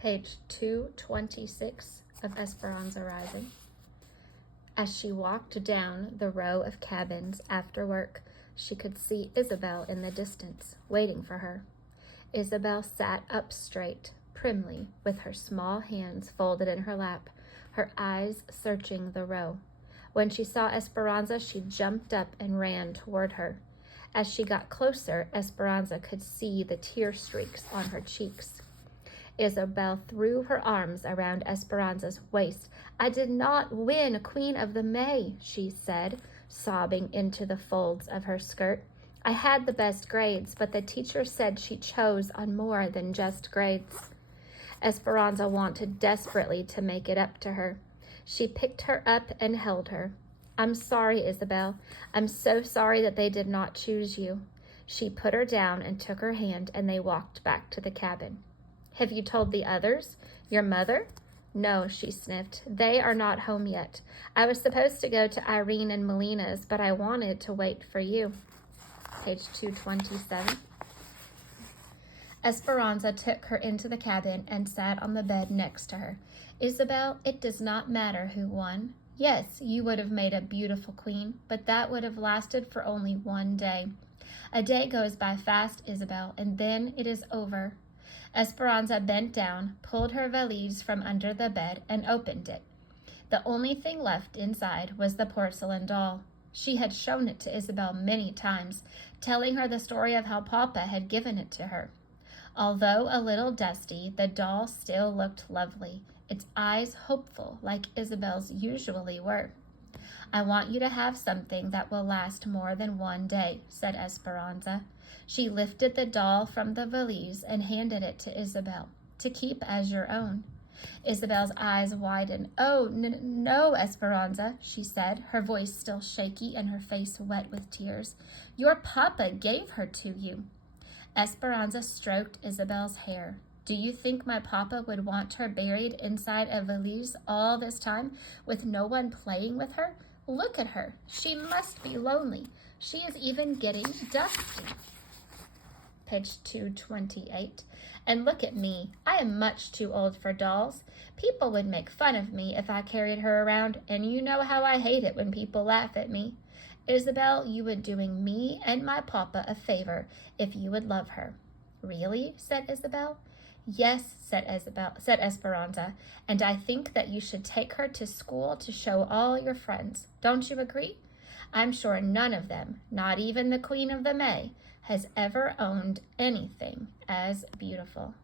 Page 226 of Esperanza Rising. As she walked down the row of cabins after work, she could see Isabel in the distance, waiting for her. Isabel sat up straight, primly, with her small hands folded in her lap, her eyes searching the row. When she saw Esperanza, she jumped up and ran toward her. As she got closer, Esperanza could see the tear streaks on her cheeks. Isabel threw her arms around Esperanza's waist. "I did not win Queen of the May," she said, sobbing into the folds of her skirt. "I had the best grades, but the teacher said she chose on more than just grades." Esperanza wanted desperately to make it up to her. She picked her up and held her. "I'm sorry, Isabel. I'm so sorry that they did not choose you." She put her down and took her hand, and they walked back to the cabin. "Have you told the others? Your mother?" "No," she sniffed. "They are not home yet. I was supposed to go to Irene and Melina's, but I wanted to wait for you." Page 227. Esperanza took her into the cabin and sat on the bed next to her. "Isabel, it does not matter who won. Yes, you would have made a beautiful queen, but that would have lasted for only one day. A day goes by fast, Isabel, and then it is over." Esperanza bent down, pulled her valise from under the bed, and opened it. The only thing left inside was the porcelain doll. She had shown it to Isabel many times, telling her the story of how Papa had given it to her. Although a little dusty, the doll still looked lovely, its eyes hopeful like Isabel's usually were. "I want you to have something that will last more than one day," said Esperanza. She lifted the doll from the valise and handed it to Isabel, "to keep as your own." Isabel's eyes widened. "Oh, no, Esperanza," she said, her voice still shaky and her face wet with tears. "Your papa gave her to you." Esperanza stroked Isabel's hair. "Do you think my papa would want her buried inside a valise all this time with no one playing with her? Look at her. She must be lonely. She is even getting dusty." Page 228. "And look at me. I am much too old for dolls. People would make fun of me if I carried her around, and you know how I hate it when people laugh at me. Isabel, you would doing me and my papa a favor if you would love her." "Really?" said Isabel. "Yes," said Esperanza, "and I think that you should take her to school to show all your friends. Don't you agree? I'm sure none of them, not even the Queen of the May, has ever owned anything as beautiful."